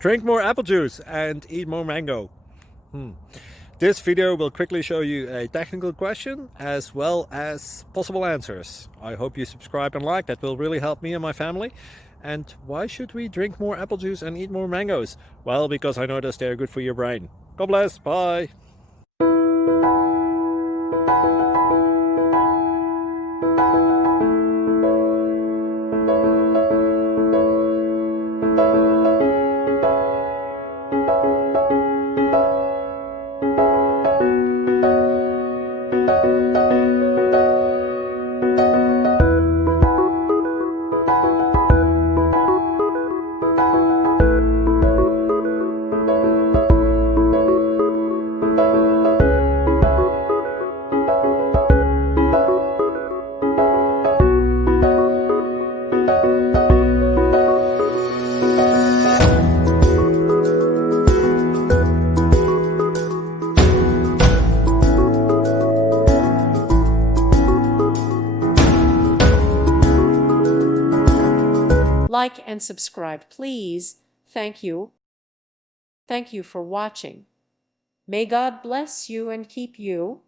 Drink more apple juice and eat more mango. This video will quickly show you a technical question as well as possible answers. I hope you subscribe and like, that will really help me and my family. And why should we drink more apple juice and eat more mangoes? Well, because I noticed they're good for your brain. God bless, bye! Like and subscribe, please. Thank you. Thank you for watching. May God bless you and keep you.